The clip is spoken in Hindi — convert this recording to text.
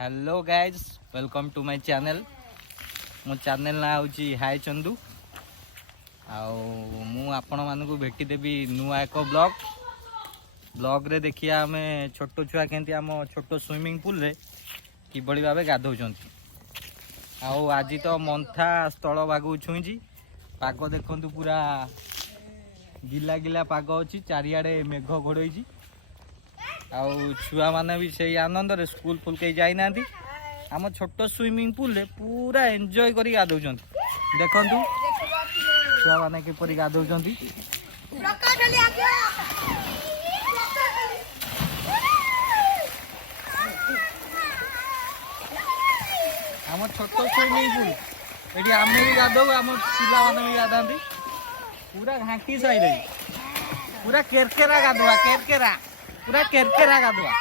Hello guys welcome to my channel. मो चैनल ना हूँ हाय चंदू। आपण मानू भेटी देवी नुआ एक ब्लॉग रे देखिए आम छोट छुआ केंती आम छोट स्विमिंग पूल रे किभली भाव गाधौं। आज तो मंथा स्थल बागू छुईची पाग देखु पूरा गिला गिला पाग अच्छी चारिआडे मेघ घोड़ई। छुआ माने भी से आनंद रे स्कूल फुल कहीं जाई ना आम छोट स्विमिंग पूल रे पूरा एंजॉय करी गाधौं। देखु छुआ माने किपरि गाधौं। आम छोट स्विमिंग पूल ये आम भी गाधौ आम पिला माने भी गाधाती पूरा घाटी साइड पूरा केरकेरा गाधुआ पूरा केरकेरा गाधुआ।